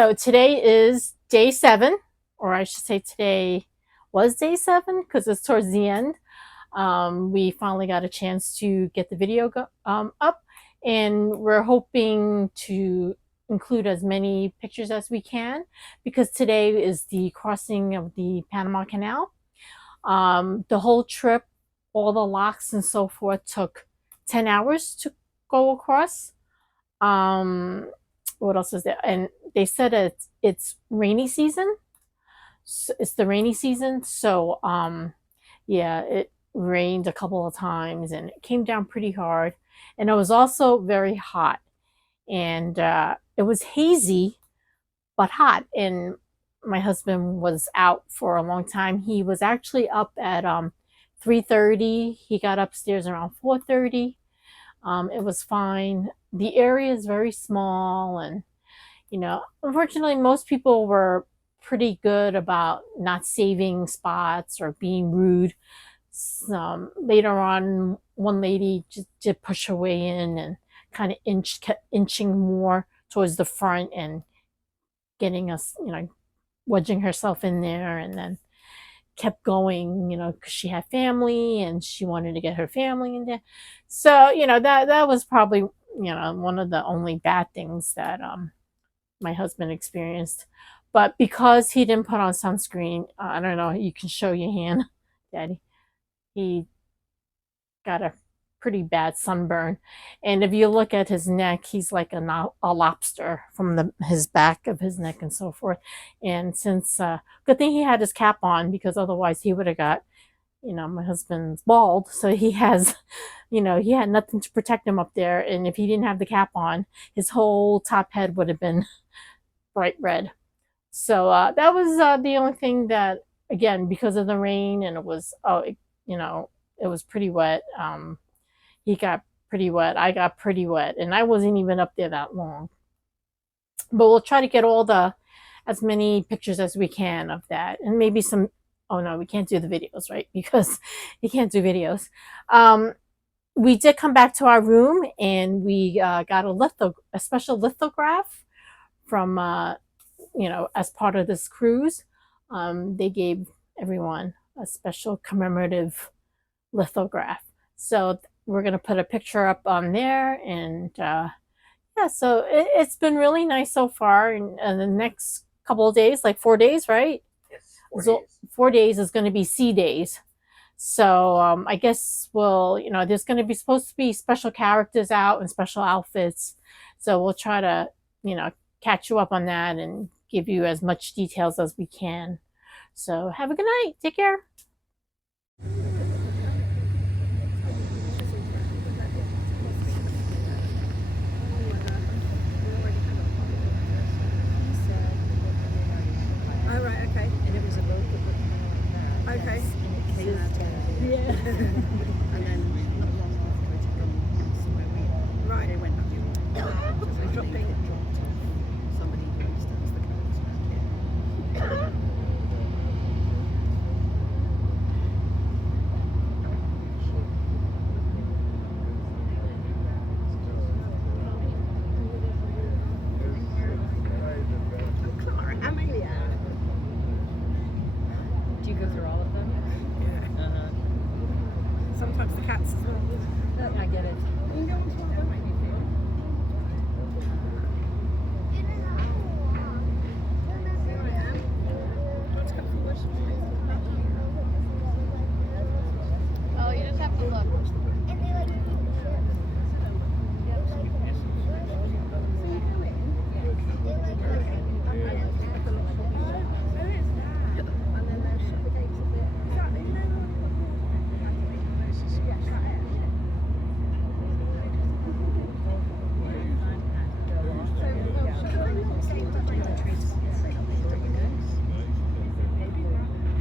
So today is day 7, or I should say today was day 7 because it's towards the end. We finally got a chance to get the video up, and we're hoping to include as many pictures as we can because today is the crossing of the Panama Canal. The whole trip, all the locks and so forth, took 10 hours to go across. Um, what else is there? And they said it's rainy season. So it's the rainy season, so yeah, it rained a couple of times and it came down pretty hard, and it was also very hot, and it was hazy but hot. And my husband was out for a long time. He was actually up at 3:30. He got upstairs around 4:30. It was fine. The area is very small, and unfortunately, most people were pretty good about not saving spots or being rude. Later on, one lady just did push her way in and kind of kept inching more towards the front and getting us, wedging herself in there, and then kept going, because she had family and she wanted to get her family in there. So, that was probably, one of the only bad things that my husband experienced. But because he didn't put on sunscreen, I don't know, you can show your hand, Daddy. He got a pretty bad sunburn. And if you look at his neck, he's like a lobster from his back of his neck and so forth. And since, good thing he had his cap on, because otherwise he would have got, my husband's bald. So he has, he had nothing to protect him up there. And if he didn't have the cap on, his whole top head would have been bright red. So that was the only thing that, again, because of the rain, and it was, it was pretty wet. He got pretty wet. I got pretty wet, and I wasn't even up there that long. But we'll try to get as many pictures as we can of that, and maybe some. Oh no, we can't do the videos, right? Because you can't do videos. We did come back to our room, and we got a special lithograph from as part of this cruise. They gave everyone a special commemorative lithograph. So we're going to put a picture up on there. And yeah, so it's been really nice so far. And the next couple of days, like 4 days, right? Yes, 4 days is going to be sea days. So I guess there's going to be supposed to be special characters out and special outfits. So we'll try to, catch you up on that and give you as much details as we can. So have a good night. Take care. Oh, right, okay. And it was a boat that looked like that. Okay. And it came out of Yeah. and then not long afterwards it gone past where we Right. they went up. So they dropped off. Somebody who understands the codes around here. Clara, Amelia. Do you go through all of them? Yeah. Sometimes the cats as well. I get it. You can go on to one of them. Let's come forward. Oh, you just have to look.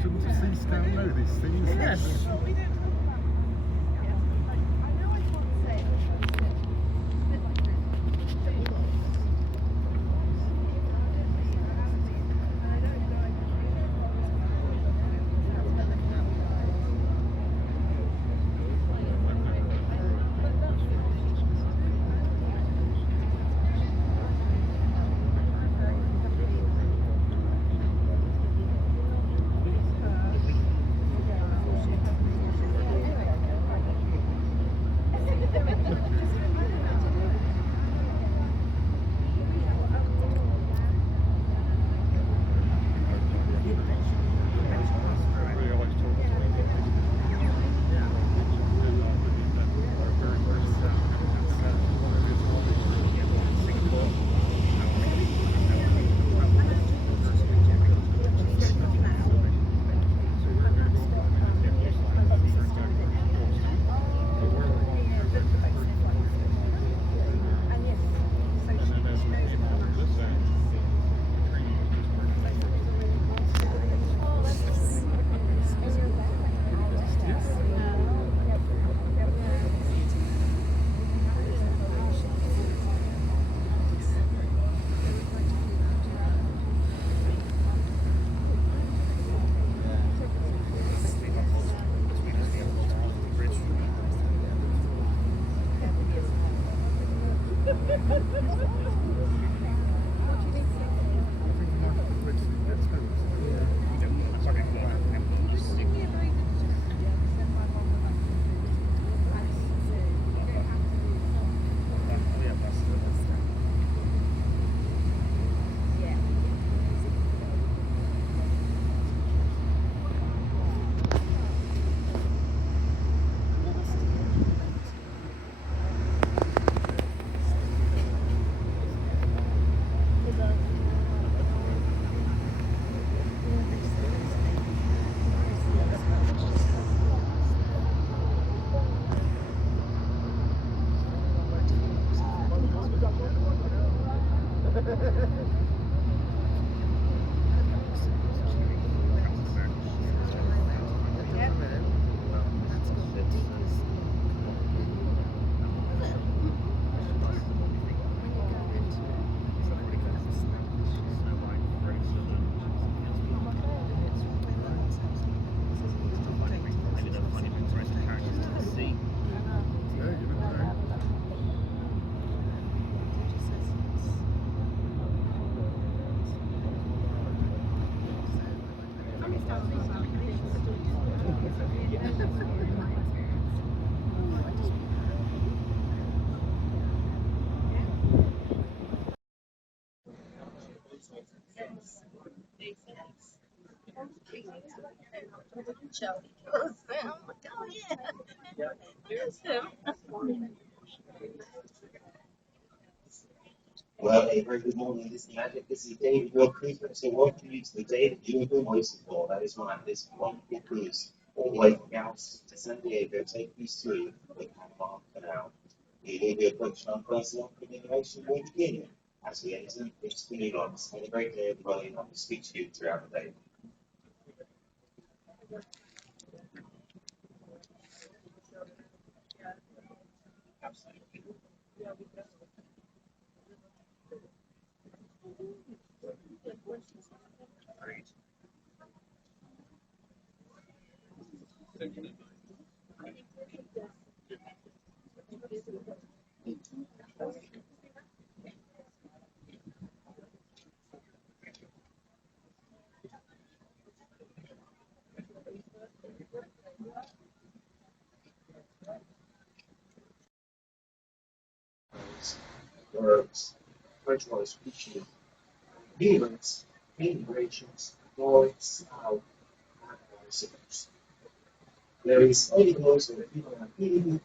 Shouldn't the sea scout know these things? Yes. Well, a very good morning. This is Magic. This is David, your Christmas. So, what you is the day that you do voice for. That is why this wonderful cruise all the way from Gals to San Diego take you through the Panama Canal. It will be a question on personal communication will begin as we enter this Cocoli Locks. Have a great day, everybody, and I will speak to you throughout the day. Verbs, virtual speeches, humans, integrations, voice, sound, and receivers. There is only those of human activity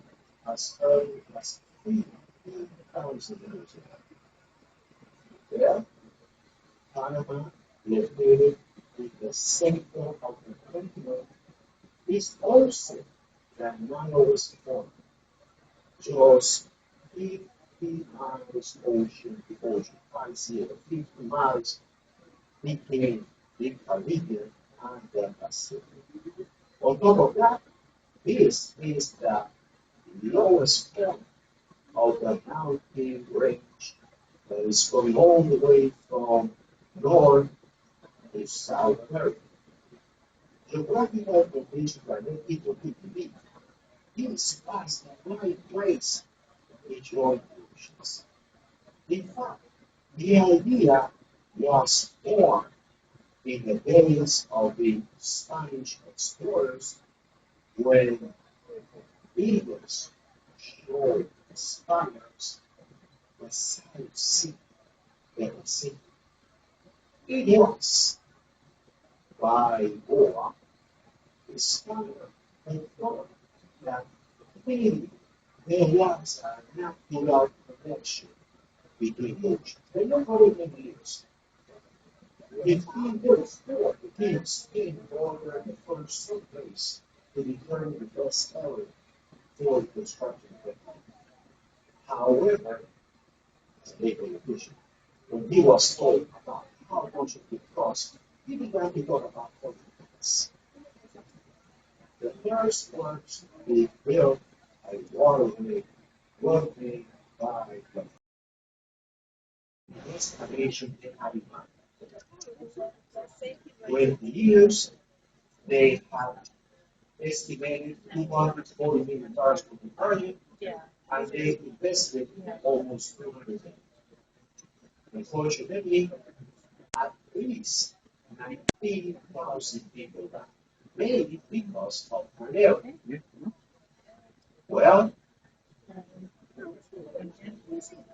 as early as 3,000 years ago. There, Panama, located in the center of the continent, is also the narrowest form, just 50 miles ocean to ocean, 50 miles between the Caribbean and the Pacific. On top of that, this is the lowest point of the mountain range that is going all the way from North to South America. Geographical conditions are not equal to be. This was the right place to join oceans. In fact, the idea was born in the days of the Spanish explorers when Indians showed the Spaniards the South Sea, the Pacific. It was by Agua, the Spaniard, and thought that maybe there was a natural connection between oceans. They don't know it many years. In 1534, the King of Spain ordered the first surveys to determine the best area for the construction of the canal. However, as a big politician, when he was told about how much it would cost, he began to talk about politics. The first works to be built a waterway were made by the excavation in Agua. With the years, they have estimated $240 million for the project, and they invested almost 200 million. Unfortunately, at least 19,000 people died, mainly because of malaria. Well,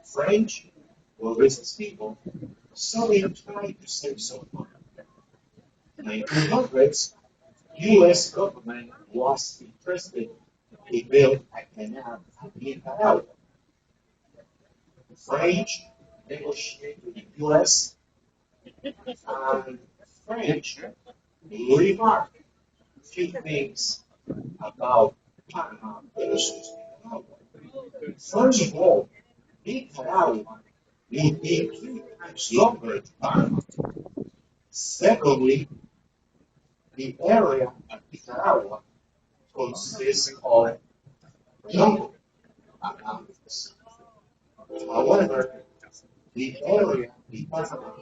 French were business people, so they tried to save some money. 1900s, U.S. government was interested to build a canal in Palo. The French negotiated with the U.S. and French remarked a few things about Panama versus Nicaragua. First of all, Nicaragua will be 3 times longer than Panama. Secondly, the area of Nicaragua consists of jungle and mountains. However, the area in Panama,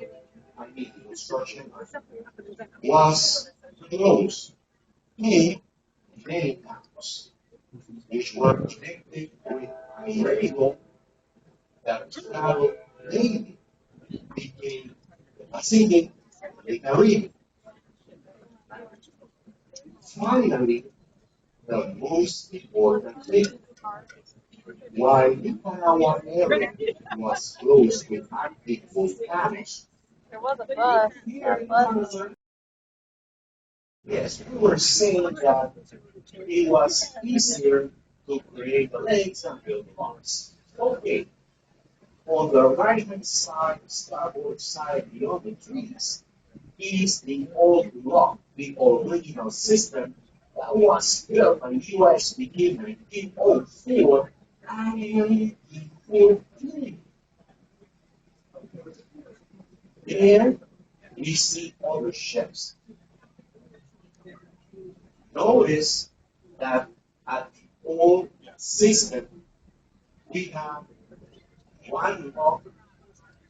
I mean the construction, was close to many towns, which were connected with a railroad that traveled mainly between the Pacific and the Caribbean. Finally, the most important thing, while the Panama area was close to active volcanoes, There was a bus. here That in bus. Panama, yes, we were saying that it was easier to create the lakes and build ponds. Okay, on the right-hand side, starboard side, beyond the trees, is the old lock, the original system that was built by U.S. between 1904 and 1914. There we see other ships. Notice that at the old system, we have one lock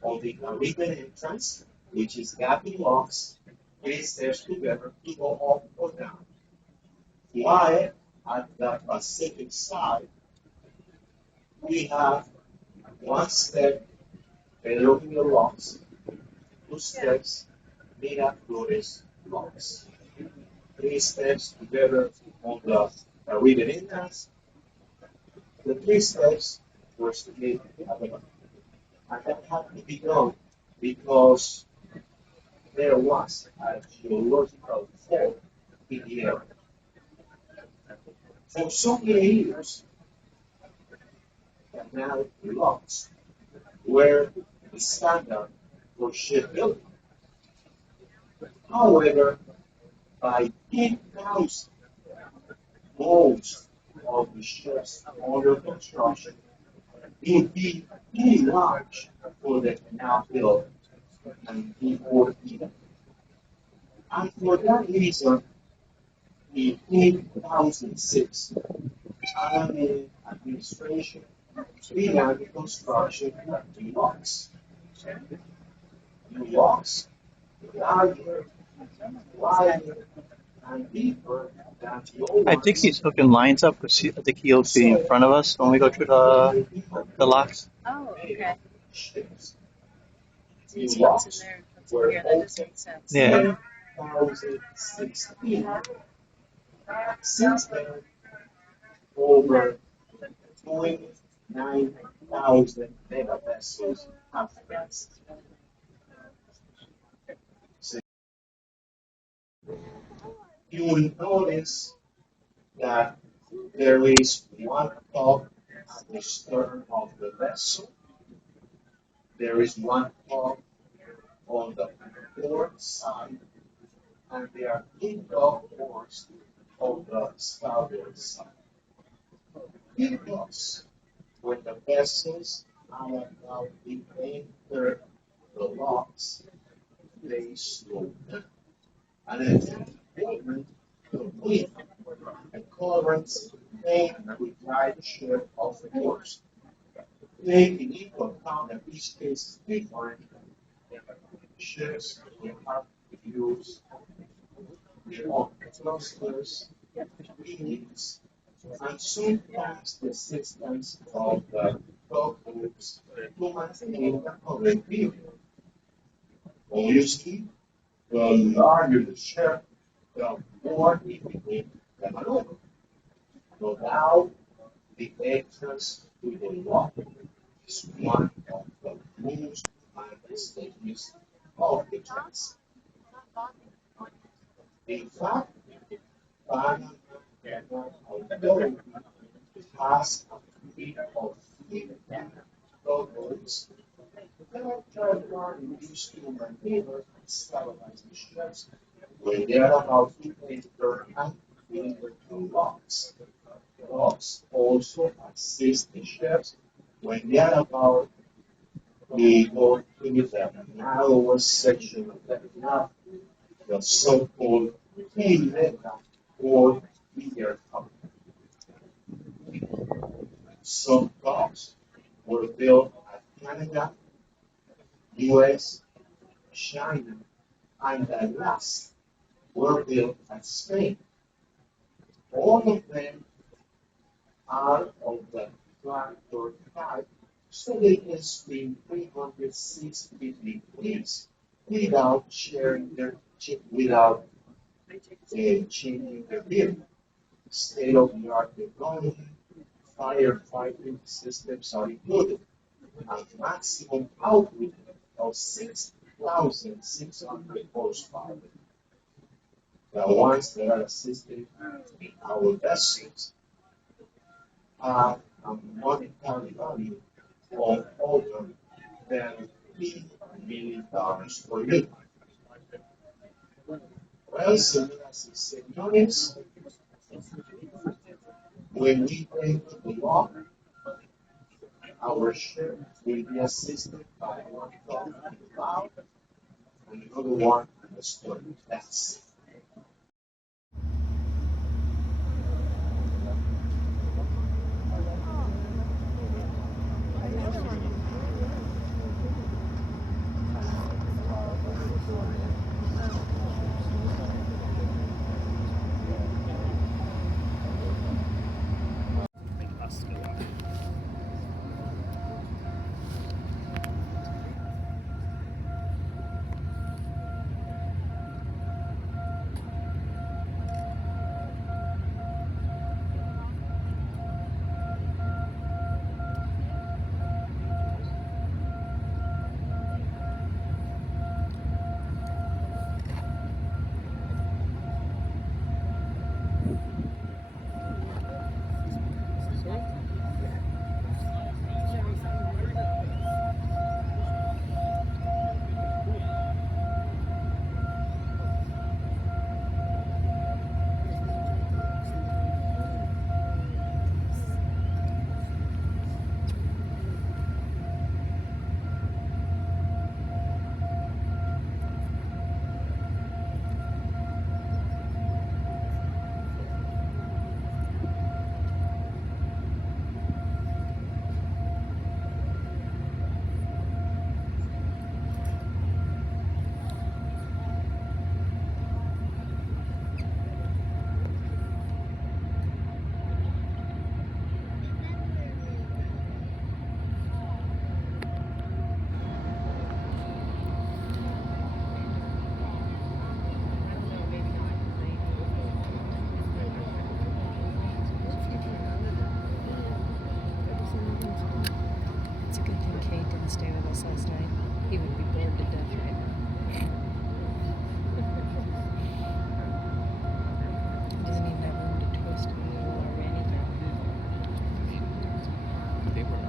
on the Caribbean entrance, which is Gaping locks, three stairs together to go up or down. While at the Pacific side, we have one step Pedro locks, two steps Miraflores locks, three steps together on the Caribbean entrance. The three steps were split at the back. And that had to be done because there was a geological fault in the area. For so many years, canal locks were the standard for shipbuilding. However, by 2000, most of the ships under construction would be too large for the canal build and before even. And for that reason, in 2006, Panama administration began the construction of new locks. New locks larger, wider, and deeper than the old I think ones. he's hooking lines up because I think he'll be in So, front of us when we go through the locks. Oh, okay. ships. So New it's in locks there. That's in were here. That does opened make sense. Yeah. in 2016. Since then, over 29,000 mega vessels have passed. So you will notice that there is one top at the stern of the vessel. There is one top on the port side, and there are two top ports on the starboard side. Because when the vessels are about to enter the locks, they slow down. And at that moment, the wind, the currents, may drive the ship off course. Taking into account that each case is different, ships will have to use their own thrusters, wings, and sometimes the assistance of the tugboats to maintain the correct view. Obviously, the larger the ship, the more difficult the maneuver. No doubt, the entrance to the lock is one of the most common stages of the trance. In fact, Panama Canal, although it has a fleet of 15 tugboats, cannot used to maneuver and stabilize the ships when they are about to enter and deliver to locks. Locks also assist the ships when they are about to go through the narrower section of the canal, the so-called Pileta or bigger hub. Some docks were built at Canada, US, China, and the last were built at Spain. All of them are of the tractor type, so they can spin 360 degrees without sharing their chip, without and changing the vehicle. State-of-the-art technology, firefighting systems are included, and maximum output of 6,600 horsepower. The ones that are assisted in our vessels have a monetary value of over than $3 million per year. Well, señoras y señores, when we break the law, our ship will be assisted by one dog in the bow and another one in the stern. That's It's a good thing Kate didn't stay with us last night. He would be bored to death right now. He doesn't even have room to twist a needle or anything. They were.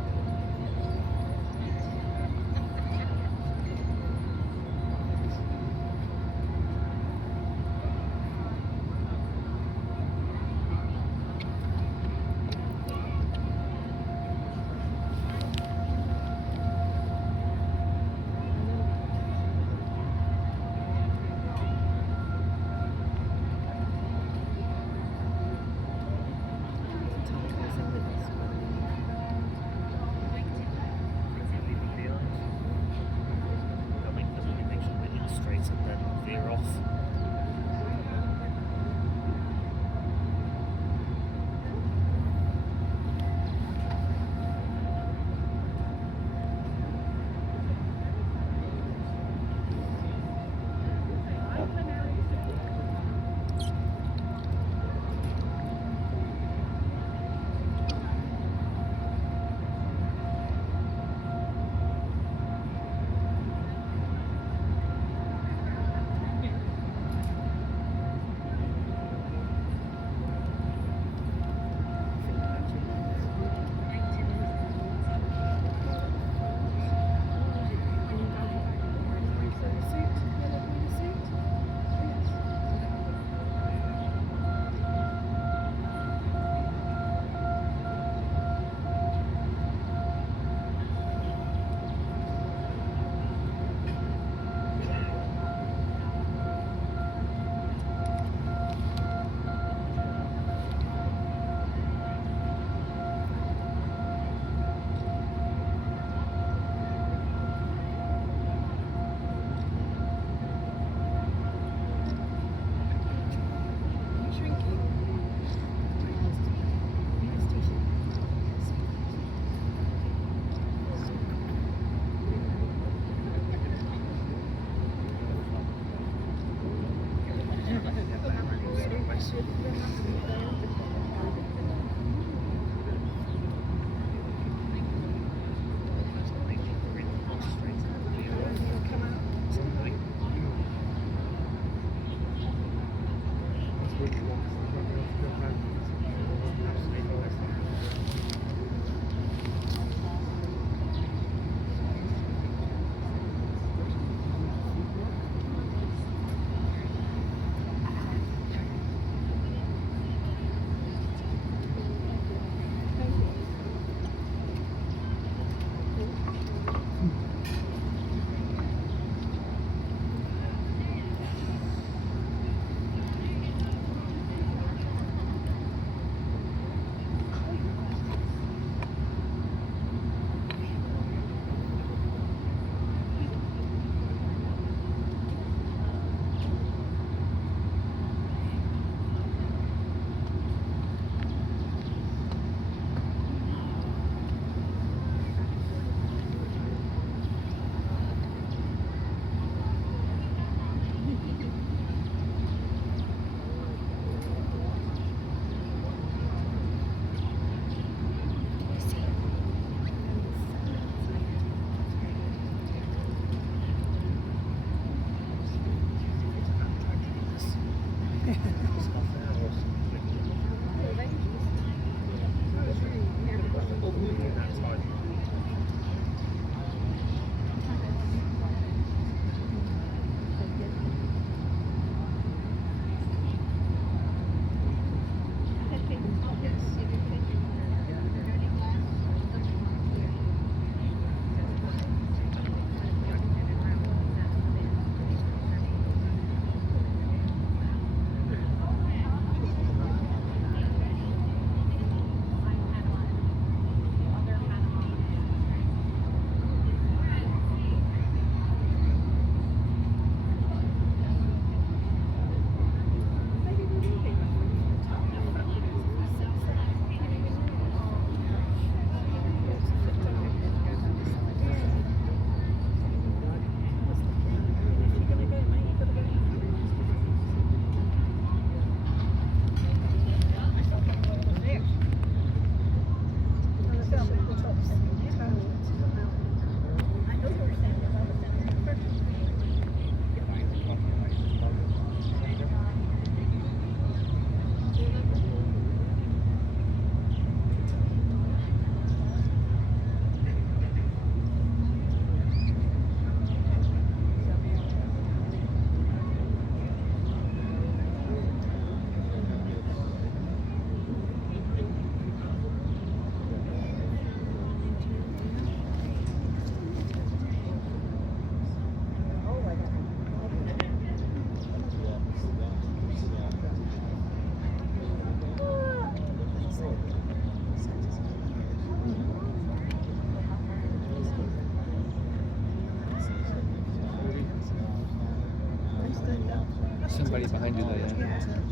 Somebody behind you, Diane.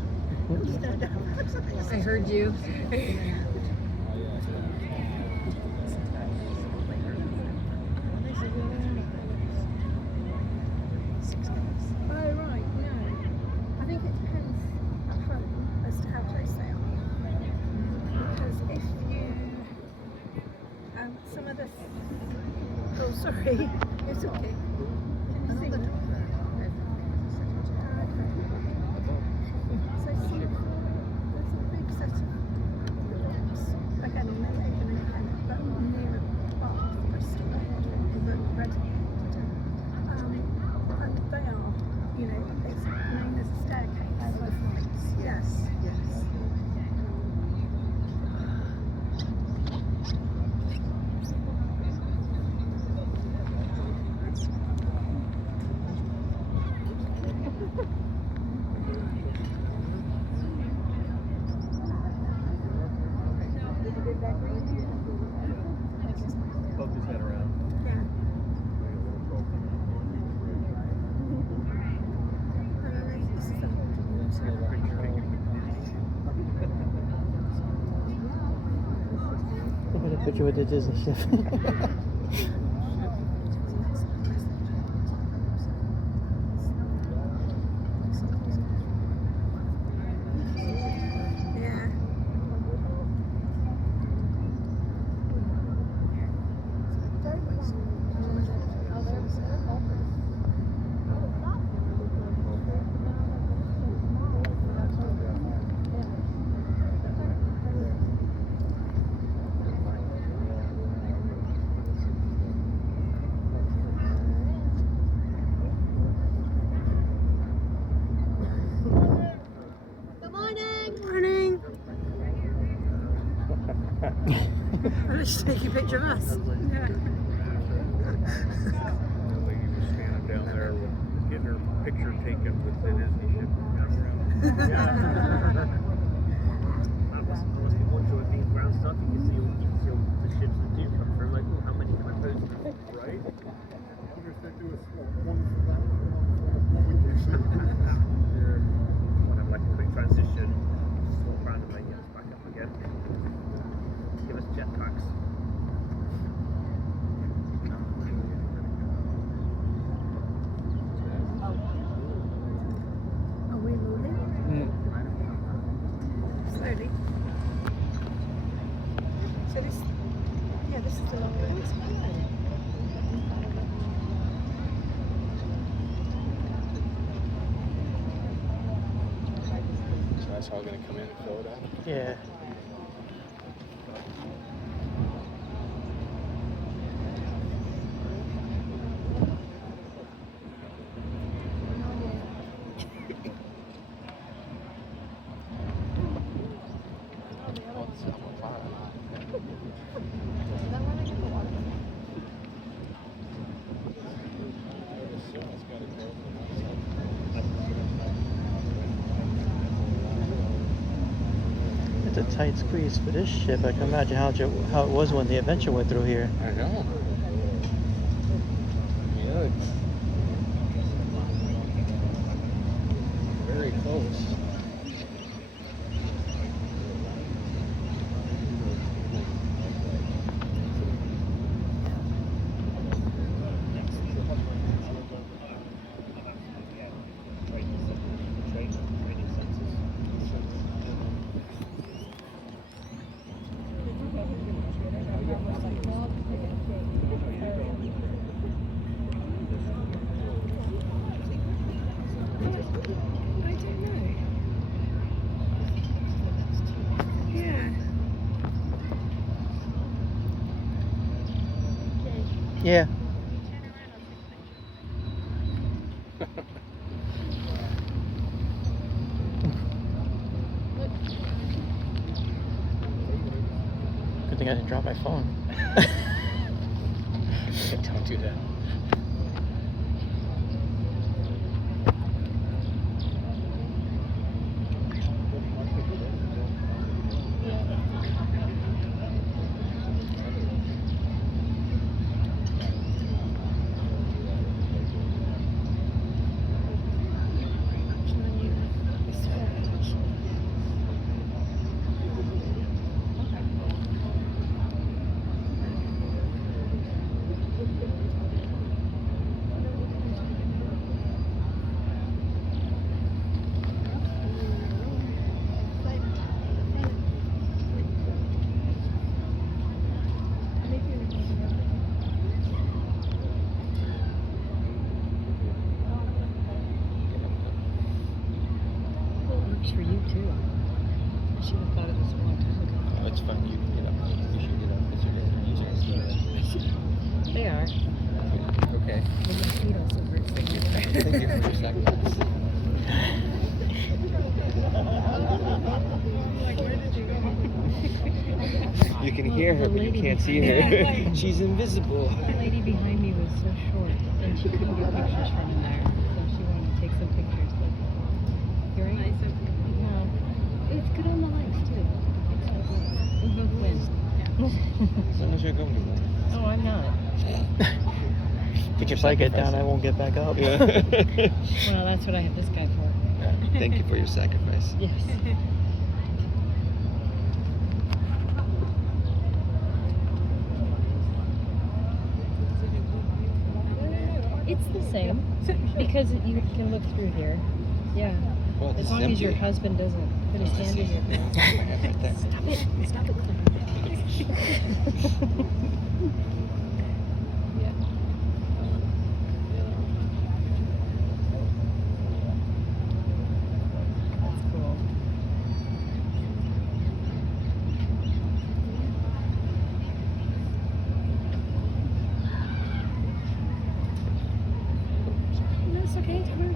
I heard you. Oh, right, no. I think it depends at home as to how close they are. Because if you, some of the, oh, sorry, it's okay. Can you see that? So see, there's a big set of rocks. Again, maybe even in Kent, but near Bath, Bristol, Reading. And they are, you know, it's known as a staircase of flights. Yes. Yes. Poke his head around. Yeah. And then this is the Look at a picture with the Disney ship. Morning. I'll just take a picture of us. Yeah. The lady was standing down there getting her picture taken with the Disney ship. That must be one joy being ground stuff. You can see all the ships that do come through. Like, well, how many can I post now? Right? I wonder if they do a swap, one for that, one for what we do. Might have like a quick transition, swap around and then get us back up again. Give us jetpacks. Are we moving? Slowly. So this is the long way. So that's all going to come in and fill it up? Yeah. It's a tight squeeze for this ship. I can imagine how it was when the Adventure went through here. I know. Yeah, it's very close. Yeah. Good thing I didn't drop my phone. Don't do that. For you too. I should have thought of this a long time ago. Oh, it's fine. You can get up. You should get up. It's okay. They are. Okay. The mosquitoes are very Thank you for your sacrifice. You can hear her, but you can't see her. She's invisible. The lady behind me was so short, and she couldn't get pictures from in there, so she wanted to take some pictures. But you're right. It's good on the lights too. We both win. As long as you're comfortable. Oh, I'm not. If I get down, I won't get back up. Yeah. Well, that's what I have this guy for. Yeah. Thank you for your sacrifice. Yes. It's the same because you can look through here. Yeah. Well, As long as your husband doesn't put his hand in your mouth. Stop it. Stop it. Yeah. That's cool. That's okay. Come on.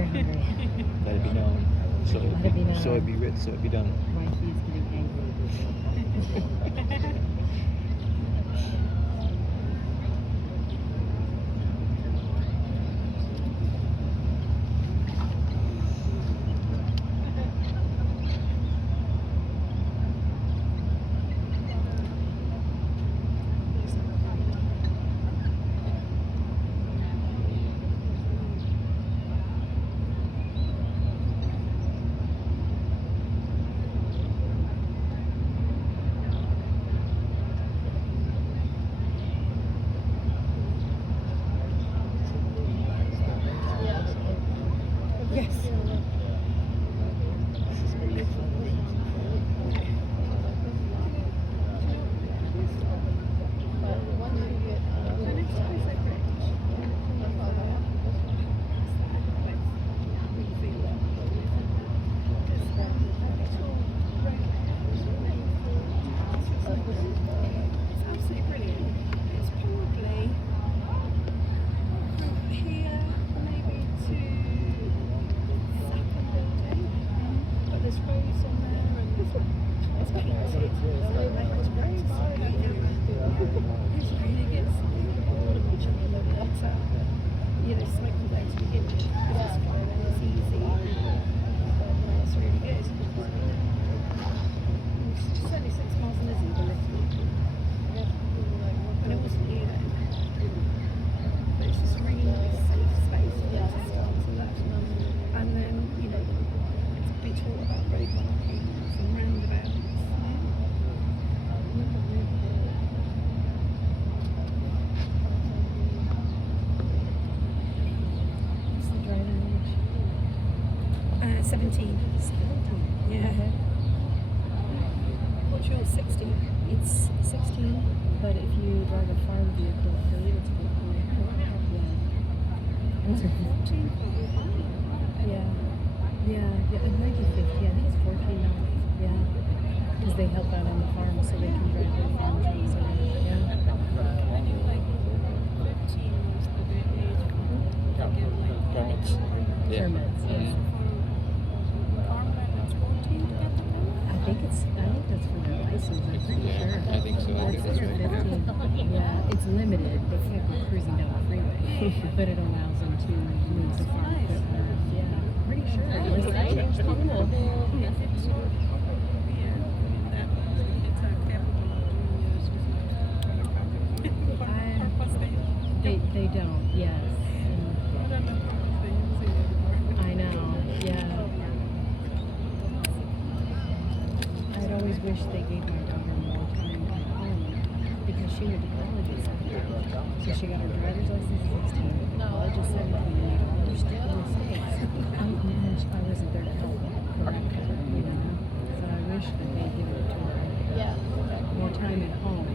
very hungry. Let it be known. So Let it be known. So it be written. So it be done. Wifey is getting angry. They don't, yes. I know, yeah. I'd always wish they gave my daughter more time at home because she went to college at 17. So she got her driver's license at 16, college at 17, and her still in the States. I wasn't there to help correct her, you know. So I wish that they give it to her. More time at home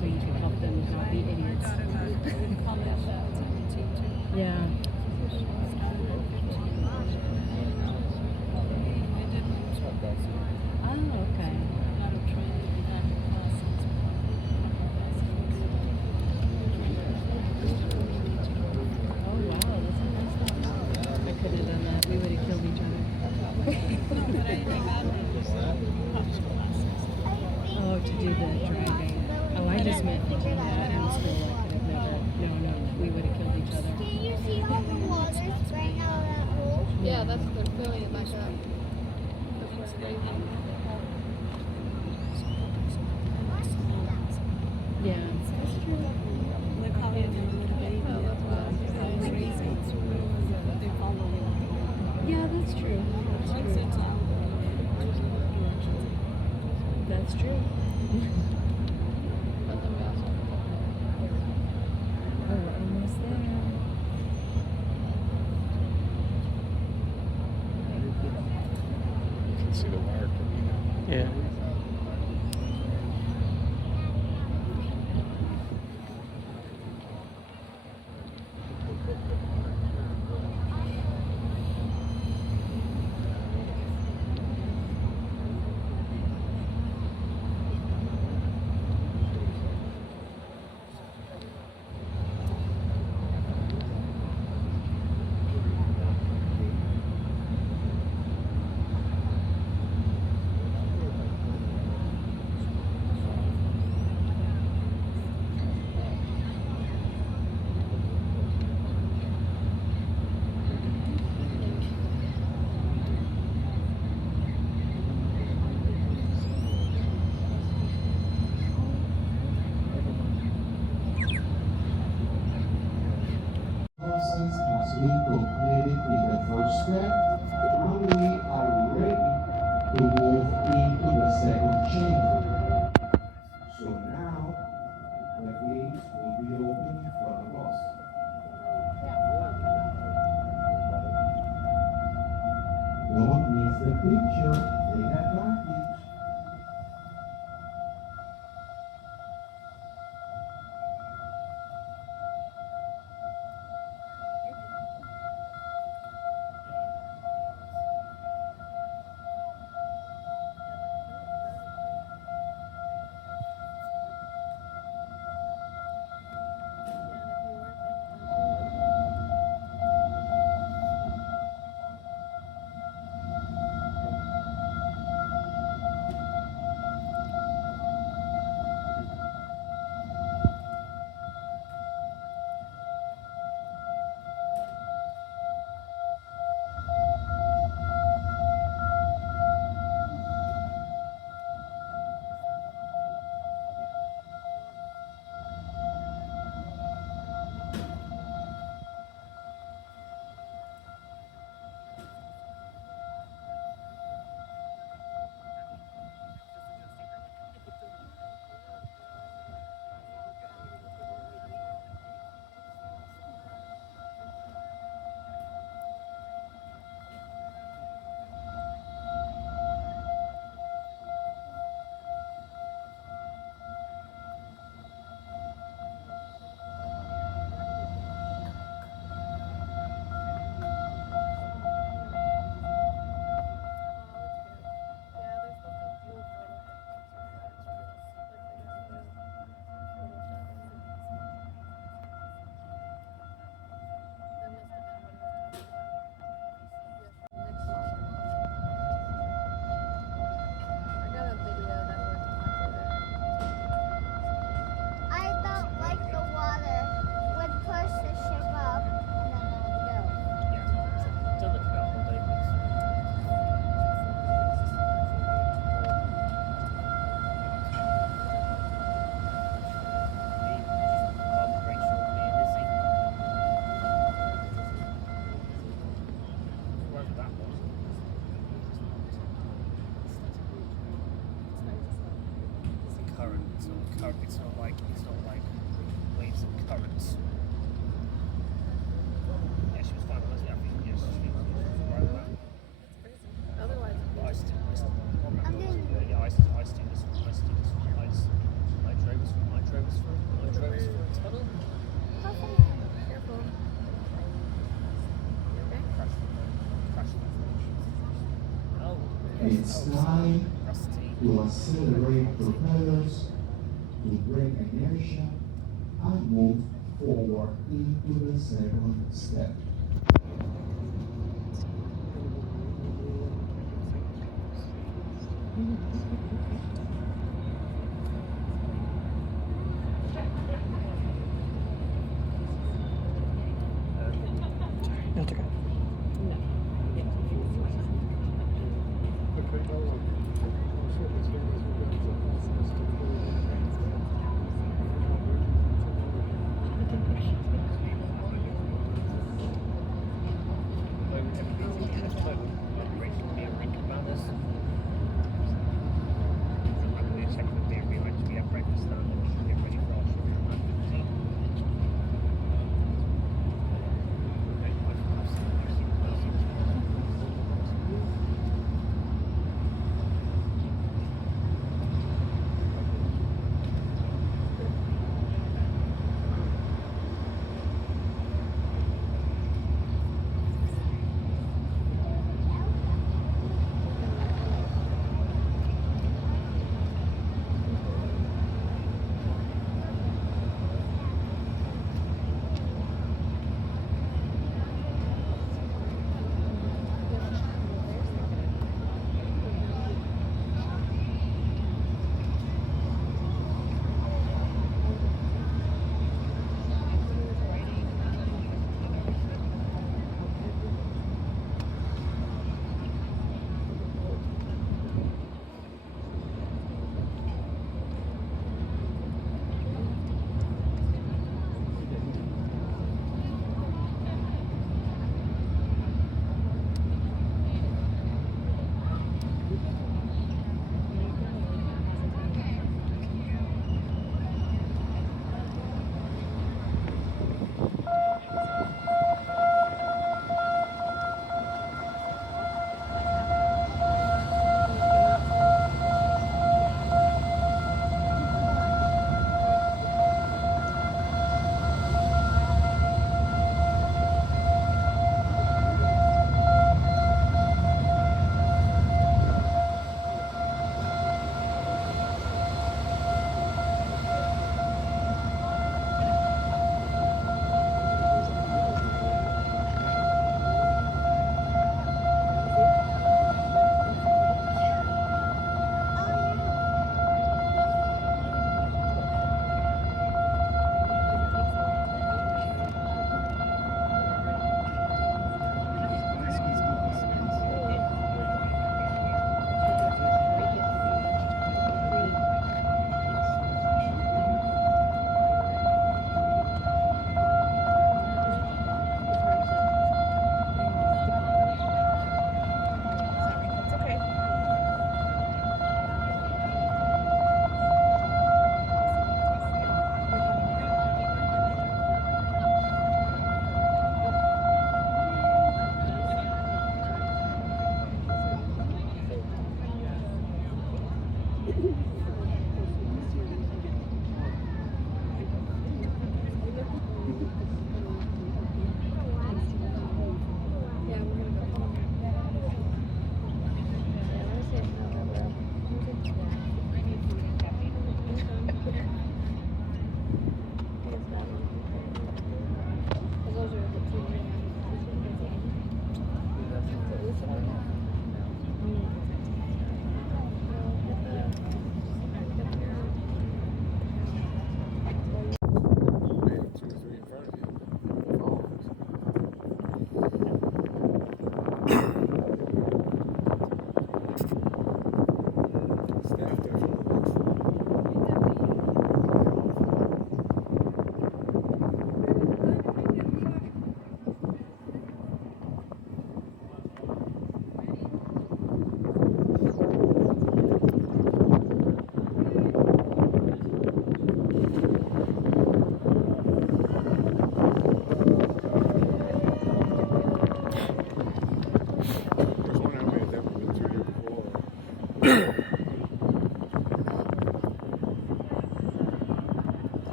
so you can help them not be idiots. Yeah. Oh, okay. Oh, wow. That's impressive. I could have done that. We would have killed each other. Oh, to do the driving. Oh, I just meant to do that in school. I could have never. No, we would have killed each other. Do you see all the water spraying out of that hole? Yeah, that's they're filling it back up. Yeah, that's true. Look how they do with the baby. Yeah, that's true. That's true. Oh, we're almost there. You can see the wire coming out. Yeah. move into the second chamber. So now the gates will be open in front of us. Don't miss the picture. Take advantage. I don't like the water. Would push the ship up and then I would go. Yeah. Don't look at all day, it's not like waves and currents. Yeah, she was fine. I think yes, she was right with that. Otherwise, But I still I'm doing yeah, I drove us through a tunnel. careful. Oh, It's time rusty. to accelerate propellers, to break inertia, and move forward into the second step. That's okay. Okay, well, I'm sure it's going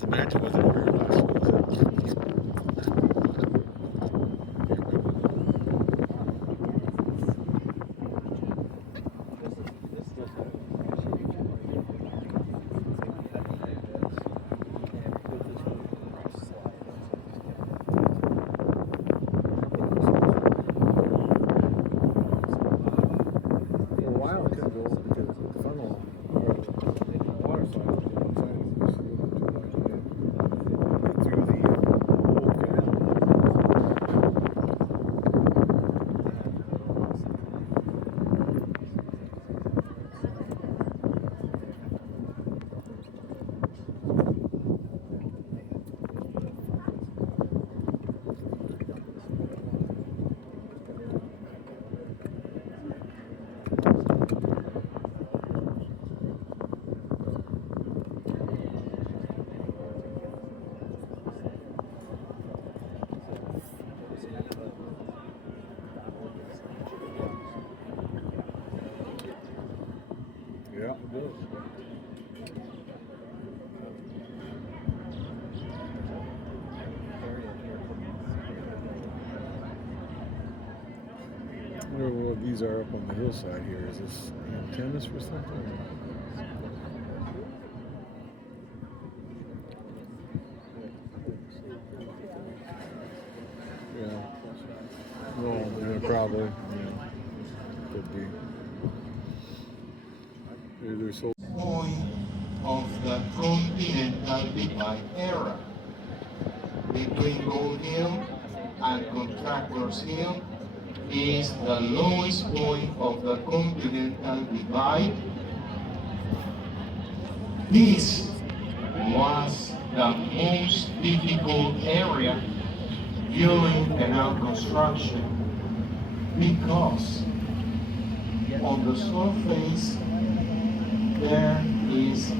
Imagine wasn't here last year. Yeah, it does. I wonder what these are up on the hillside here. Is this antennas for something? Yeah. Well, yeah, probably. Yeah. Could be. They're so Point of the Continental Divide era. Between Gold Hill and Contractors Hill is the lowest point of the Continental Divide. This was the most difficult area during canal construction because on the surface there is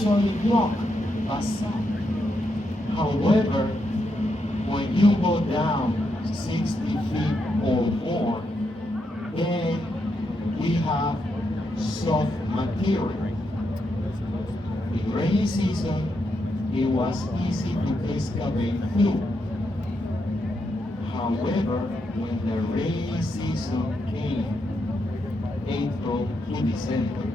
solid rock, basalt. However, when you go down 60 feet or more, then we have soft material. In rainy season, it was easy to excavate through. However, when the rainy season came, April to December,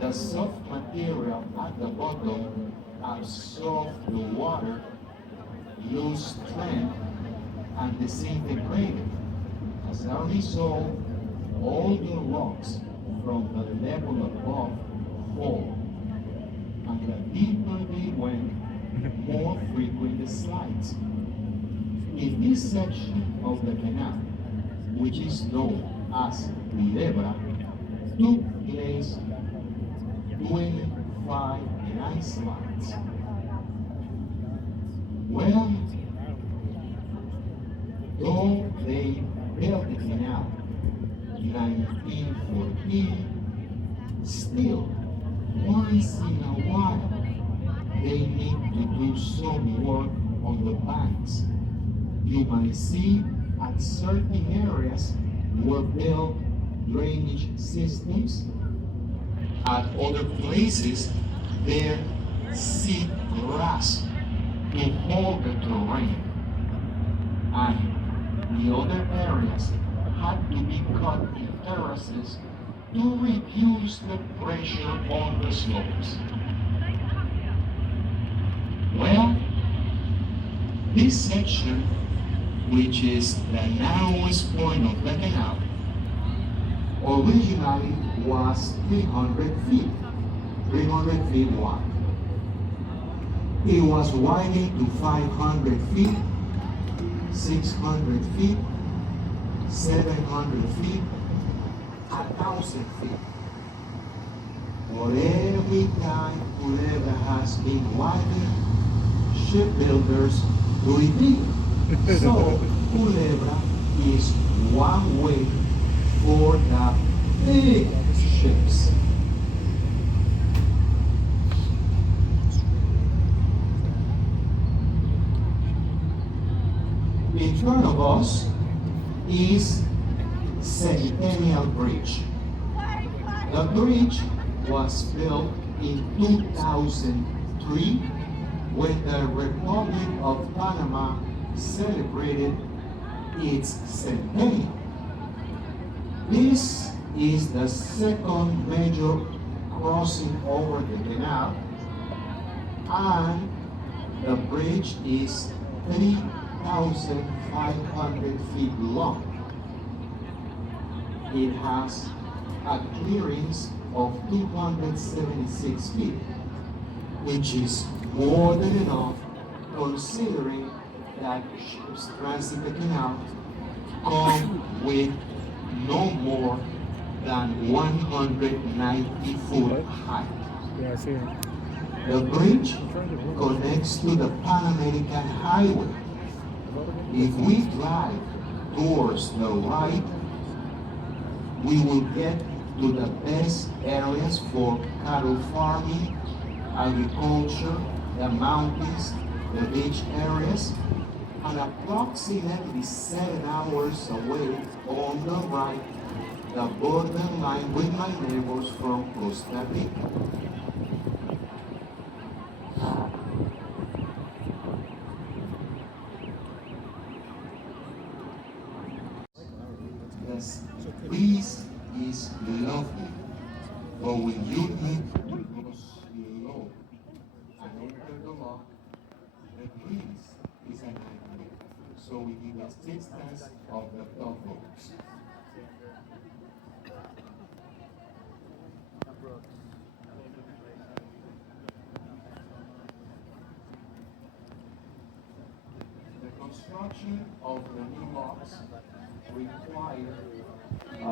the soft material at the bottom absorbed the water, lose strength, and disintegrated. As a result, all the rocks from the level above fall, and the deeper they went, more frequent the slides. In this section of the canal, which is known as Culebra, took place 25 landslides. Well, though they built the canal in 1914, still, once in a while, they need to do some work on the banks. You might see at certain areas were built drainage systems. At other places, there seed grass to hold the terrain. And the other areas had to be cut in terraces to reduce the pressure on the slopes. Well, this section, which is the narrowest point of the canal, originally was 300 feet wide. It was widened to 500 feet, 600 feet, 700 feet, 1,000 feet. For every time Culebra has been widened, shipbuilders do it bigger. So Culebra is one way for the big ships. In front of us is Centennial Bridge. The bridge was built in 2003 when the Republic of Panama celebrated its centennial. This is the second major crossing over the canal, and the bridge is 3,500 feet long. It has a clearance of 276 feet, which is more than enough considering that ships transit the canal come with no more than 190 foot height. Yeah, I see it. The bridge connects to the Pan American Highway. If we drive towards the right, we will get to the best areas for cattle farming, agriculture, the mountains, the beach areas, and approximately 7 hours away on the right, the borderline with my neighbors from Costa Rica. The breeze is lovely, but when you need to go slow and enter the lock, the breeze is a nightmare. So we need assistance of the tugboats. The construction of the new locks required a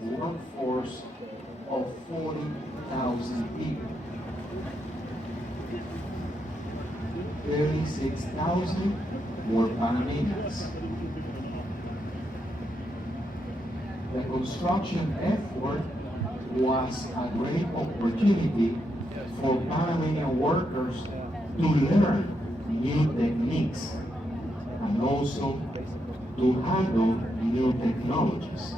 workforce of 40,000 people. 36,000 were Panamanians. The construction effort was a great opportunity for Panamanian workers to learn new techniques and also to handle new technologies.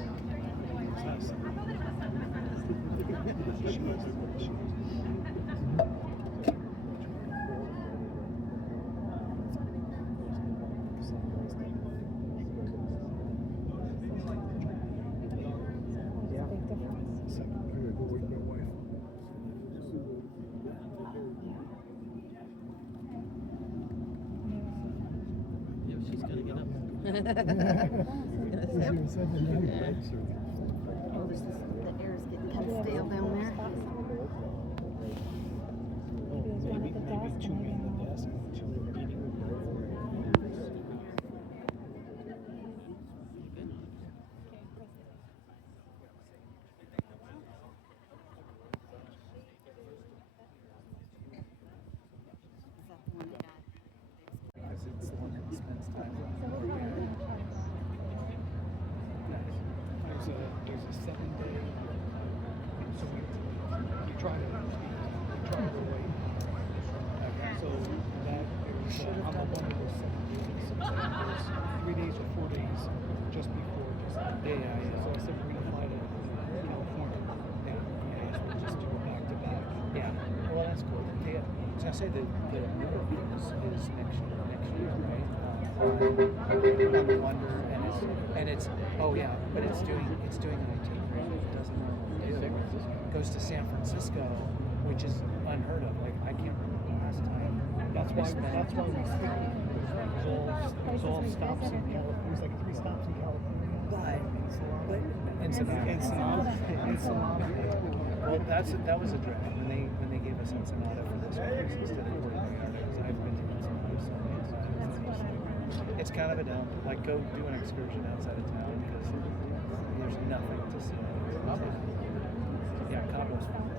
The air is getting kind of stale down there. Maybe two in the desk and two in the meeting room. Because it's the one that spends time with. There's a 7-day, so we try to wait. So that I'm on one of those 7 days. There's 3 days or 4 days just before just the day I. So I said we're gonna fly to gonna say the newer one is next year, right? On the Wonder, and it's oh yeah, but it's doing an itinerary that it doesn't normally do. It goes to San Francisco, which is unheard of. Like I can't remember the last time. That's why we skipped it. It was all stops in California. It was like 3 stops in California. But Ensenada. Well, that was a drag when they gave us Ensenada for this cruise instead of Puerto Vallarta, because I've been to Ensenada so many times. It's kind of a dump. Like go do an excursion outside of town because there's nothing to see. Yeah, Cabo's fun.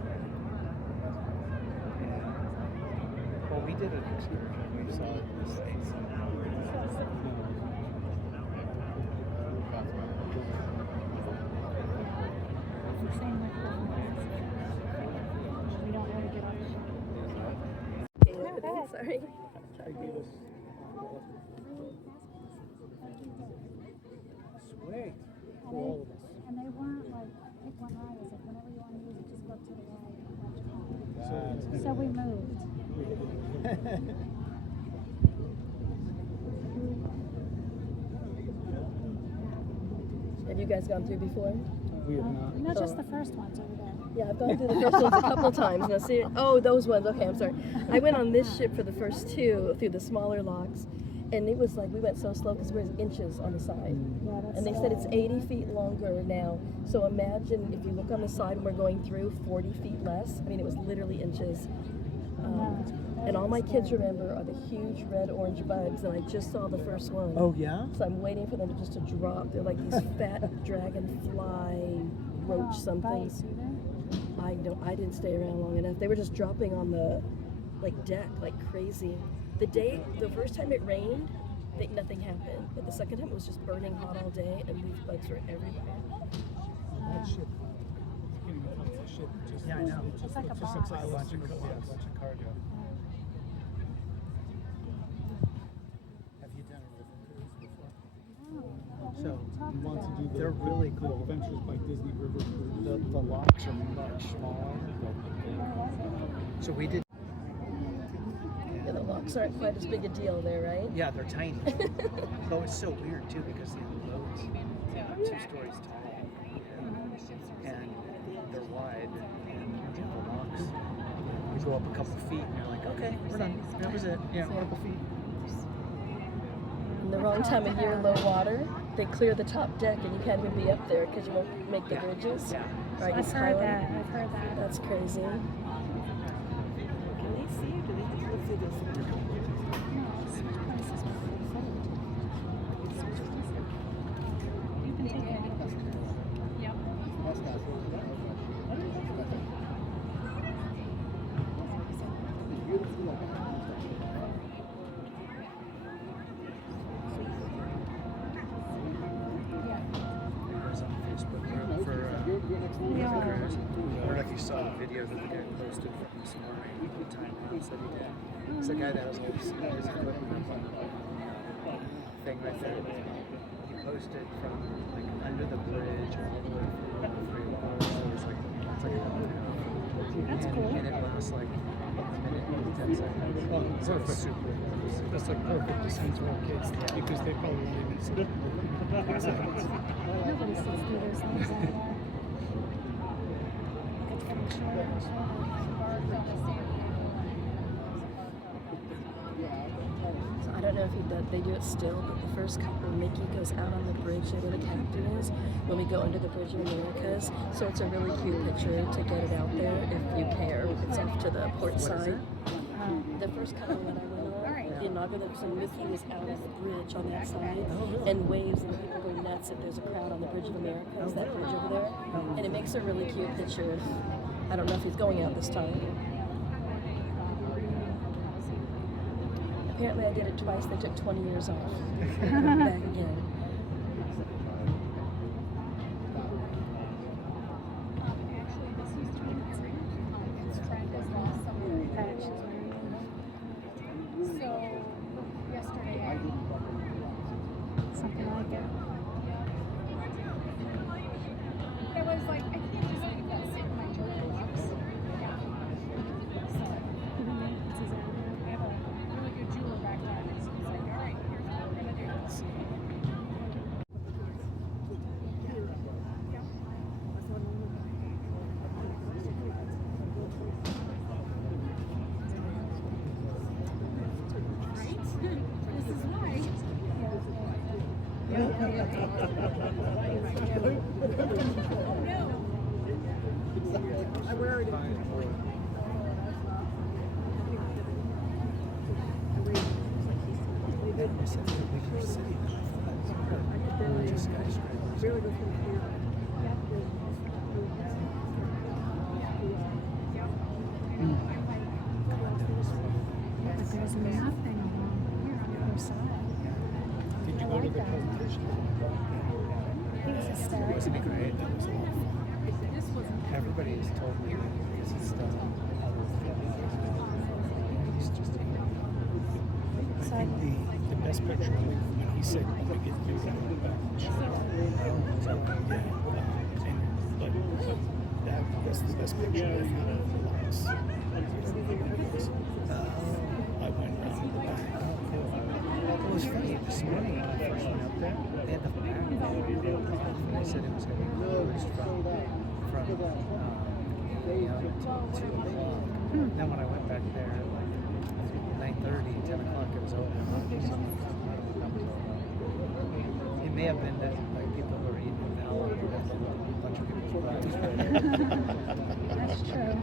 Yeah. Well, we did an excursion. We saw this thing. Sorry. Sweet. And they weren't like, pick one ride. It's like, whenever you want to use it, just go to the right. So we moved. Have you guys gone through before? We have not. Not just the first ones over there. Yeah, I've gone through the first ones a couple times. Now, see, oh, those ones. Okay, I'm sorry. I went on this ship for the first 2 through the smaller locks, and it was like we went so slow because we're inches on the side. Yeah, that's And they said it's 80 feet longer now. So imagine if you look on the side when we're going through, 40 feet less. I mean, it was literally inches. And all my kids remember are the huge red orange bugs, and I just saw the first one. Oh yeah. So I'm waiting for them to drop. They're like these fat dragonfly roach something. I didn't stay around long enough. They were just dropping on the deck like crazy. The first time it rained, nothing happened. But the second time it was just burning hot all day, and these bugs were everywhere. That ship. It's a ship. Yeah, I know. It's like a just looks like a box. bunch of cargo. Have you done a river cruise before? So you want to do they're really cool. Adventures by Disney River Cruise. The locks are much smaller. So we did. Yeah, the locks aren't quite as big a deal there, right? Yeah, they're tiny. Though it's so weird too because the boats 2 stories tall and they're wide and the locks. You go up a couple feet and you're like, okay, we're done. That was it. Yeah, a couple feet. In the wrong time of year, low water, they clear the top deck and you can't even be up there because you won't make the bridges. Yeah. Right, I've heard that. That's crazy. Can they see or do they just look through this? You can take any pictures. Yep. Was on Facebook for Yeah. cruise. I don't know if you saw the video that the guy posted from this morning, the time lapse that he did. It's the guy that has all his equipment on the thing right there. He posted from like under the bridge all the way through all the 3 miles. So it's like That's cool. And it lasts like a minute and 10 seconds. Oh, So it's perfect. super cool. That's like perfect descent for our kids because they probably won't even see it. Nobody sees through those things anymore. It's getting shorter and shorter. So I don't know if they do it still, but the first couple, Mickey goes out on the bridge where the captain is when we go under the Bridge of Americas. So it's a really cute picture to get it out there if you care. It's off to the port side. The first couple that I went on, the inaugural, so Mickey was out on the bridge on that side and waves and people go nuts if there's a crowd on the Bridge of Americas, that bridge over there. And it makes a really cute picture. I don't know if he's going out this time. Apparently I did it twice. They took 20 years off. Back again. Something like it. It was like, I can't just leave that sit in my jewelry box. Yeah. So. It's his really go through here. But there's nothing along here on the other side. Did you I go to like the that. presentation? He was hysterical. Wasn't it great? That was a lot of fun. Everybody has told me because it's done other things. It's just I think the best picture when he said when we get through that's the best picture they had of the locks. I went around the back. It was funny this morning when I first went up there. They had the back. They said it was going to be closed from 8 a.m. to 2 o'clock. Then when I went back there at like 9:30, 10 o'clock, it was open. It may have been that like people who were eating in Palo, a bunch of people's bodies. That's true.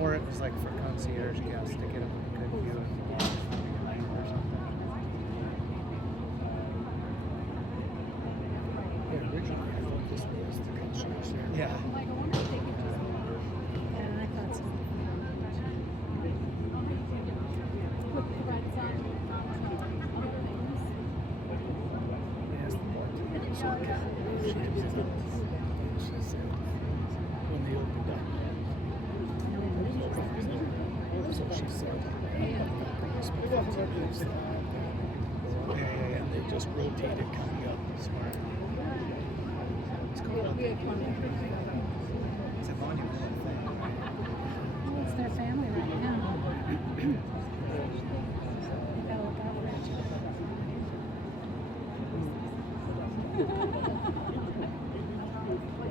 Or it was like for concierge guests to get a good view of the lodge from the night or something. Yeah, originally I thought this was the concierge area. Yeah. And I thought so. Yes, the bartender was okay. She said when they opened up. So she said, and they just rotated coming up. Smart. It's cool. It's a monumental thing. Well, it's their family right now. They gotta look out for each other.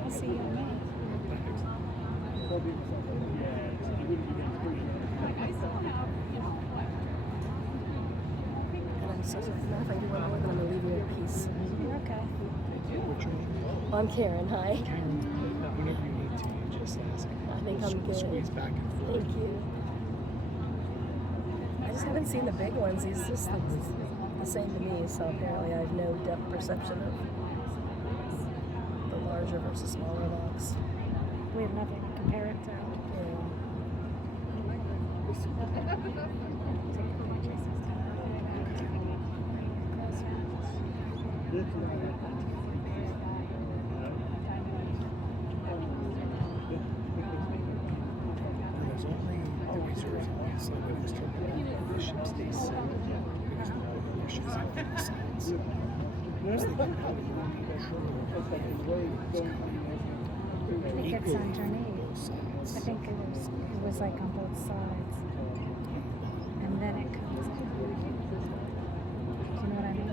I'll see you in May. And I'm so sorry. If I do one more, then I'm going to leave you in peace. Okay. I'm Karen. Hi. Whenever you need to, you just ask. I think I'm good. Squeeze back and forth. Thank you. I just haven't seen the big ones. He's just the same to me, so apparently I have no depth perception of the larger versus smaller locks. We have nothing to compare it to. There's only the reserves on one side of this terminal. The ship stays set because the water pushes out from the sides. So they can have I think it's underneath. both sides. I think it was like on both sides. And then it comes in. Do you know what I mean?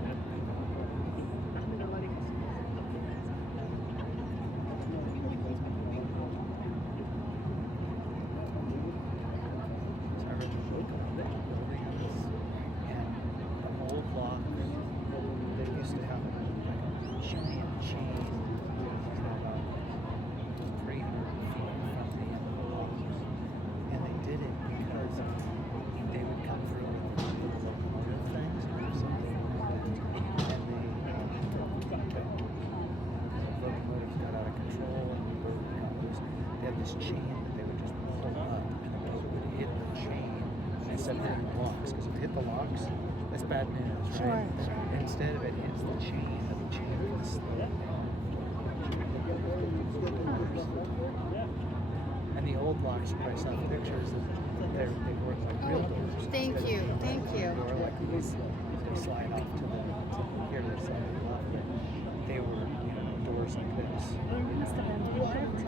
So I read the book about the building of this, and the old block, they used to have like a giant chain about 300 feet from the end of the block. And they did it because they would come through with the locomotive things or something like that. And the locomotives got out of control and the boat got loose. They had this chain that they would just pull up, and the boat would hit the chain instead of hitting the locks. Because if it hit the locks, that's bad news, right? Sure. Instead of it hits the chain would slow it down. And the old locks, you probably saw the pictures, that they work like real doors. Thank you, thank you. They were like these, they slide off to here to the side left, but they were, doors like this. It must have been warped.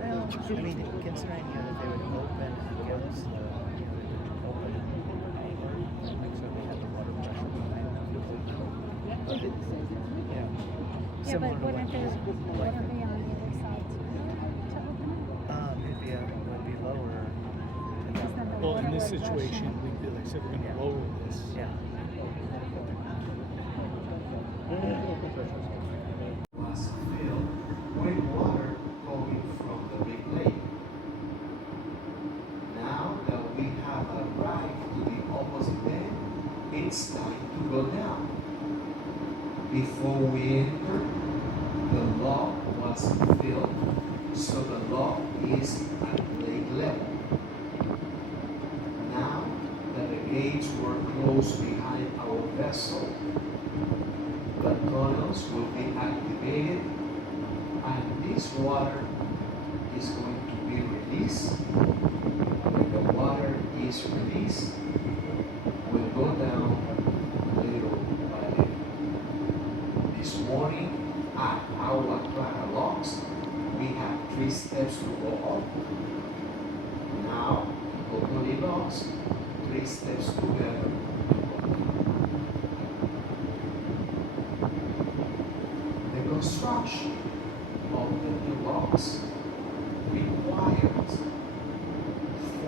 Well, I mean, considering that they would open against the, they would open like so they had the water pressure behind them. Yeah, Similar but to wouldn't there like water be on the other side too to open it? it would be lower. Because then the Well, water in this would rush situation, in. we'd be like, said we're going to lower this. Yeah. Was filled with water coming from the big lake. Now that we have arrived to the opposite end, it's time to go down. Before we enter, was filled, so the lock is at lake level. Now that the gates were closed behind our vessel, the tunnels will be activated and this water is going to be released. When the water is released, we'll go down little by little. This morning at Agua Clara Locks, we have 3 steps to go up. Now, Cocoli Locks, 3 steps together. The construction of the new locks requires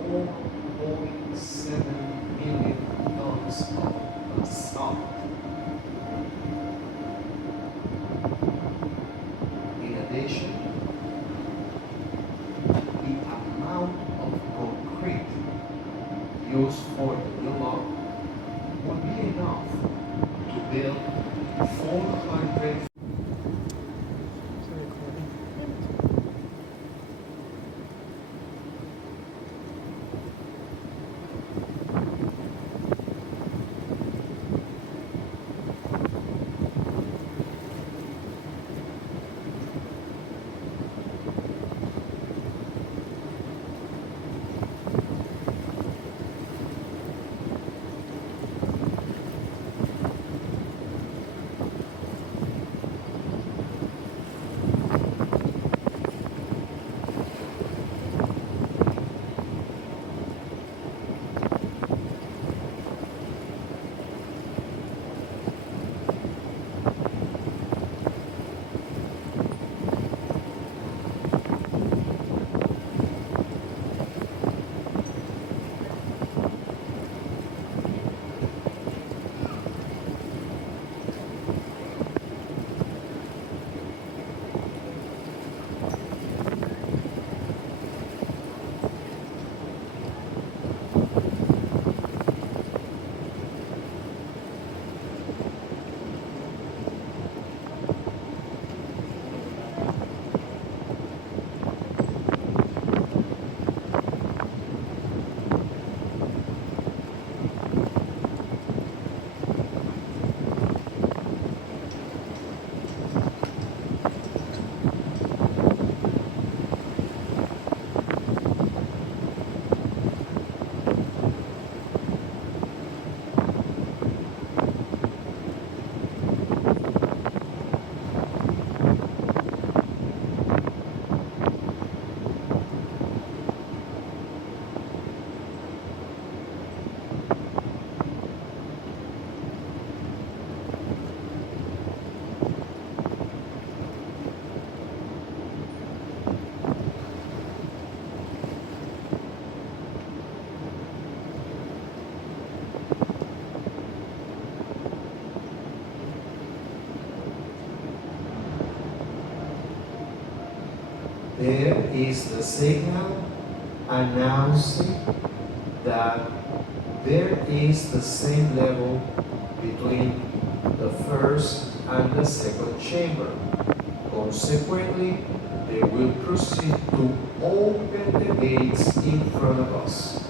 4.7 million tons of basalt. In addition, the amount of concrete used for the new lock would be enough to build 400. There is the signal announcing that there is the same level between the first and the second chamber. Consequently, they will proceed to open the gates in front of us.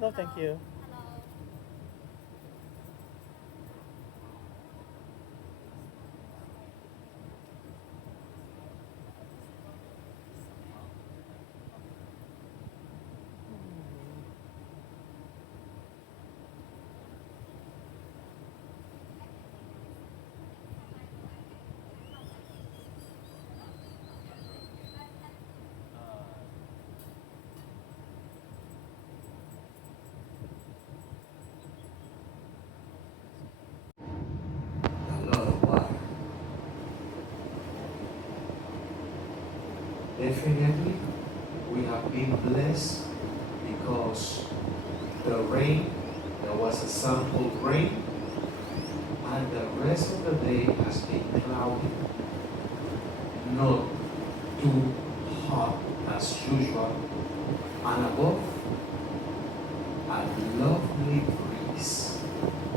No, thank you. A lot of water. Definitely, we have been blessed because the rain, there was a sample rain, and the rest of the day has been cloudy. Not too hot as usual, and above, a lovely breeze.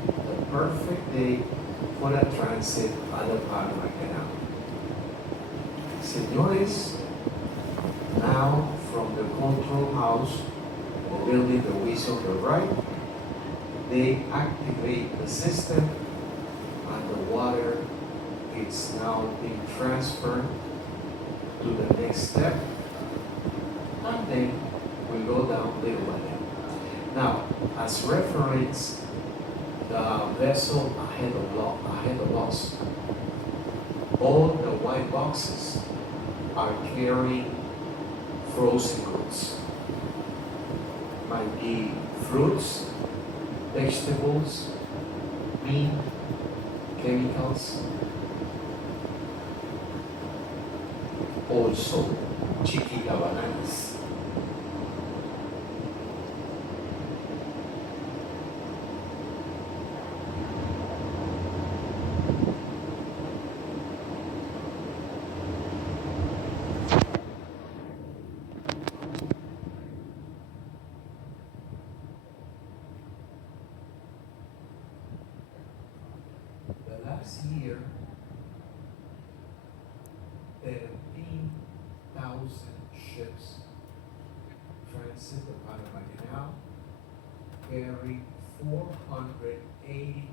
The perfect day for a transit at the Panama Canal. Señores, now from the control house, the building the whistle to the right, they activate the system and the water is now being transferred to the next step, and then we go down little by little. Now, as reference, the vessel ahead of us, all the white boxes are carrying frozen goods. Might be fruits, vegetables, meat, chemicals, also chiquita bananas. The last year, 13,000 ships transit the Panama Canal, carrying 489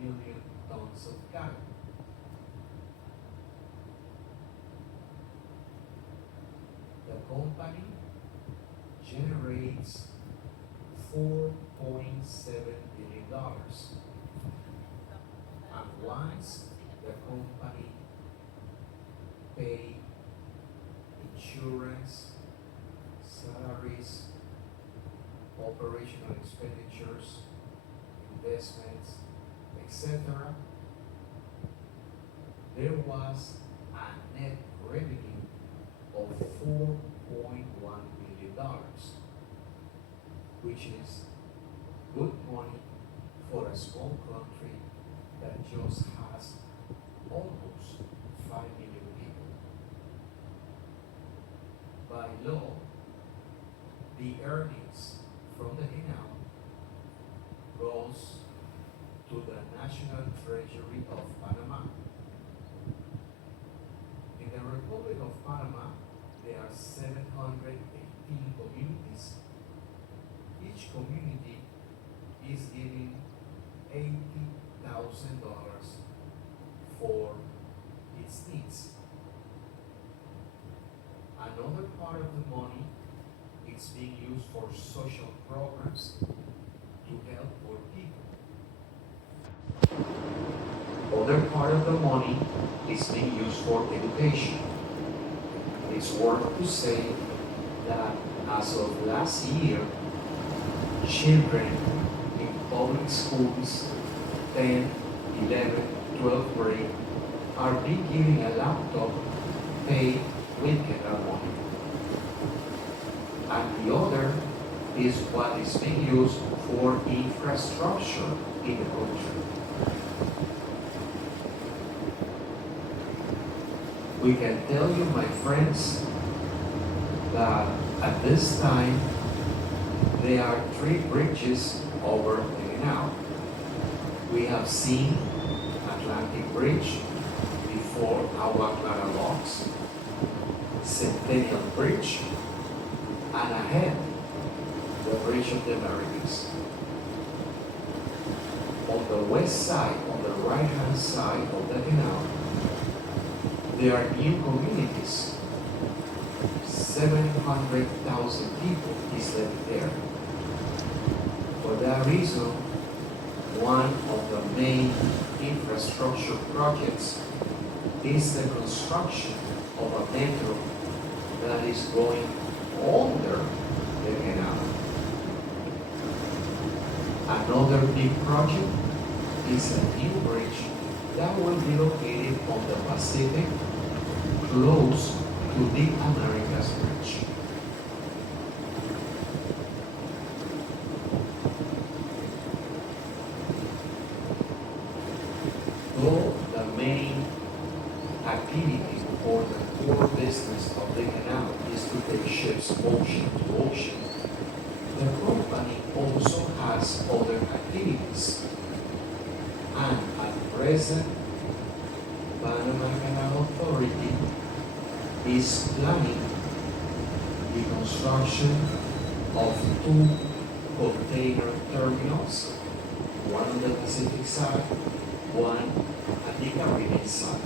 million tons of cargo. The company generates $4.7 billion. And once the company pay insurance, salaries, operational expenditures, investments, etc., there was a net revenue of $4.1 billion, which is good money for a small country that just has almost 5 million people. By law, the earnings from the canal goes to the National Treasury of Panama. In the Republic of Panama, there are 718 communities. Each community is giving $80,000 for its needs. Another part of the money is being used for social programs to help poor people. Other part of the money is being used for education. It's worth to say that as of last year, children in public schools, 10, 11, 12th grade, are being given a laptop paid with Canal money. And the other is what is being used for infrastructure in the country. We can tell you, my friends, that at this time there are 3 bridges over the canal. We have seen Atlantic Bridge before Agua, Clara Locks, Centennial Bridge, and ahead the Bridge of the Americas. On the west side, on the right-hand side of the canal, there are new communities. 700,000 people is left there. For that reason, one of the main infrastructure projects is the construction of a metro that is going under the canal. Another big project is a new bridge that will be located on the Pacific, close to the Americas Bridge. Though the main activity or the core business of the canal is to take ships ocean to ocean, the company also has other activities. And at present, Panama Canal Authority is planning the construction of 2 container terminals, one on the Pacific side, one at the Caribbean side.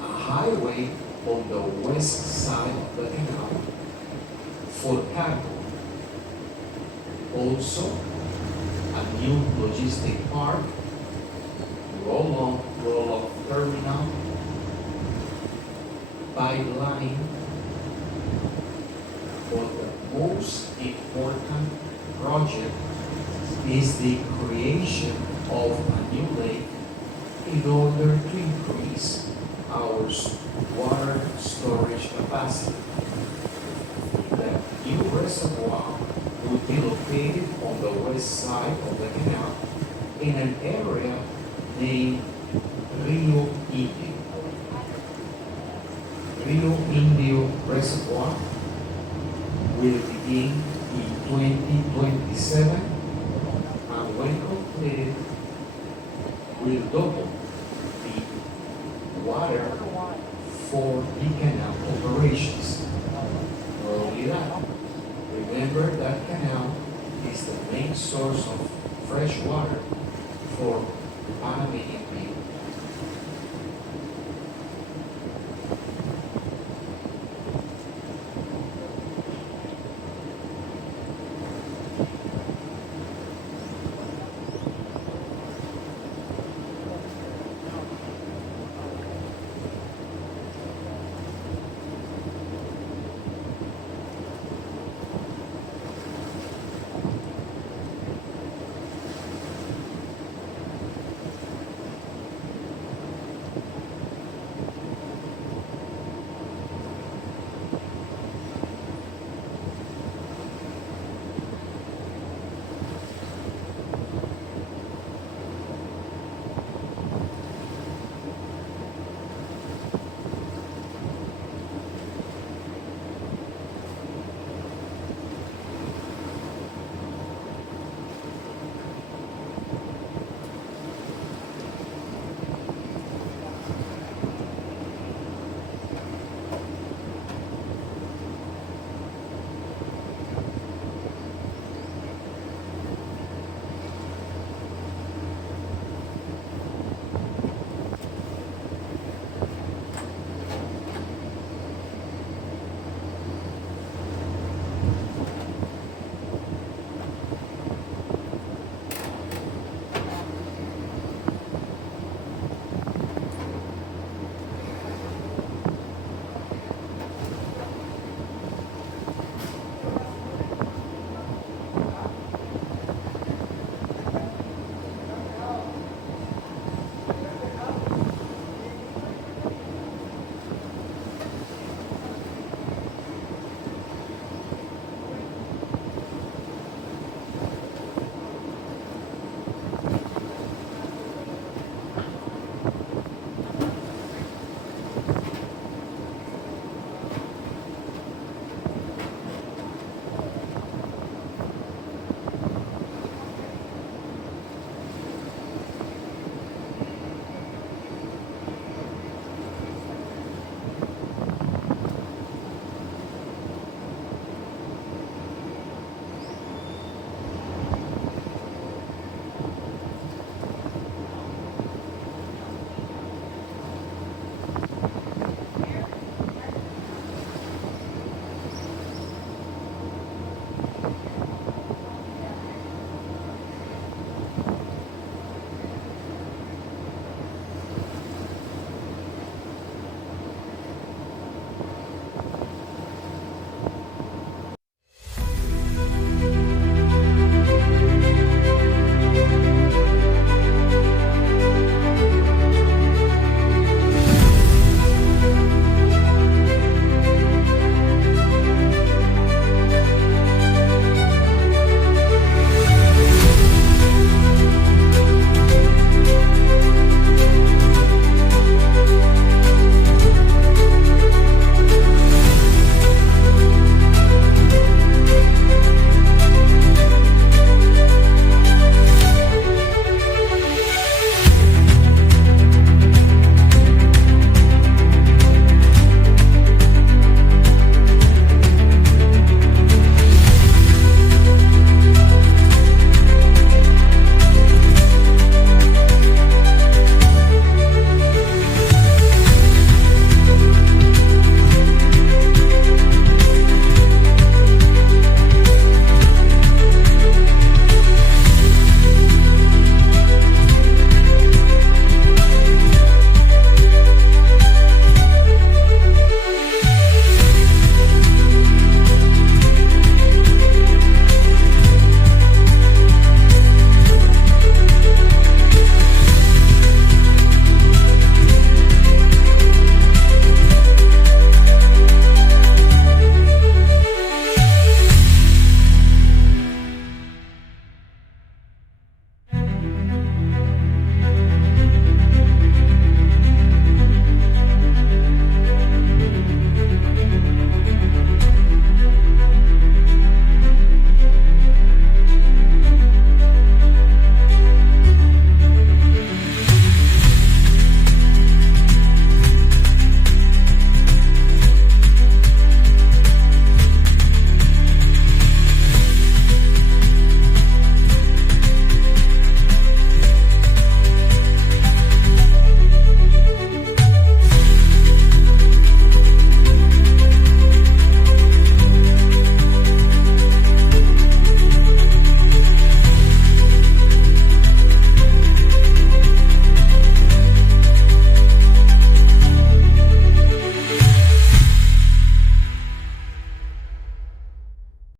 A highway on the west side of the canal for cargo. Also, a new logistic park, roll-on, roll-off terminal, pipeline. But the most important project is the creation of a new lake in order to increase our water storage capacity. The new reservoir would be located on the west side of the canal in an area named Rio Indio. Rio Indio Reservoir will begin in 2027 and when completed will double the water for the canal operations. Not only that, remember that canal is the main source of fresh water for Panamanian people.